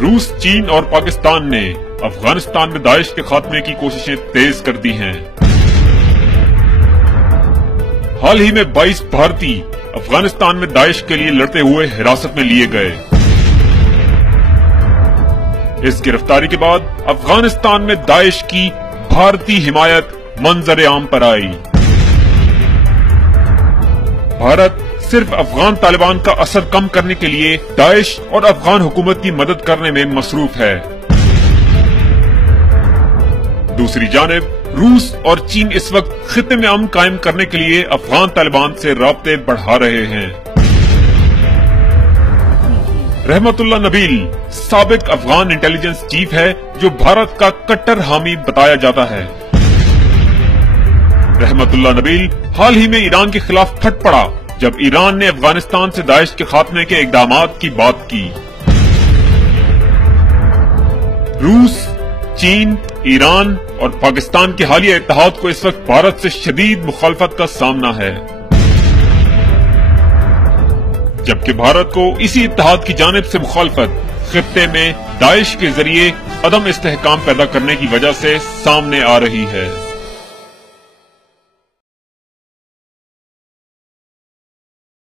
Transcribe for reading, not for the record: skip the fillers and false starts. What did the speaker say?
روس، چین اور پاکستان نے افغانستان میں داعش کے خاتمے کی کوششیں تیز کر دی ہیں۔ حال ہی میں 22 بھارتی افغانستان میں داعش کے لیے لڑتے ہوئے حراست میں لیے گئے۔ اس گرفتاری کے بعد افغانستان میں داعش کی بھارتی حمایت منظر عام پر آئی۔ بھارت صرف افغان طالبان کا اثر کم کرنے کے لیے داعش اور افغان حکومت کی مدد کرنے میں مصروف ہے۔ دوسری جانب روس اور چین اس وقت خطے میں امن قائم کرنے کے لیے افغان طالبان سے رابطے بڑھا رہے ہیں۔ رحمت اللہ نبیل سابق افغان انٹیلیجنس چیف ہے جو بھارت کا کٹر حامی بتایا جاتا ہے۔ رحمت اللہ نبیل حال ہی میں ایران کے خلاف پھٹ پڑا جب ایران نے افغانستان سے داعش کے خاتمے کے اقدامات کی بات کی۔ روس، چین، ایران اور پاکستان کے حالیہ اتحاد کو اس وقت بھارت سے شدید مخالفت کا سامنا ہے، جبکہ بھارت کو اسی اتحاد کی جانب سے مخالفت خطے میں داعش کے ذریعے عدم استحکام پیدا کرنے کی وجہ سے سامنے آ رہی ہے۔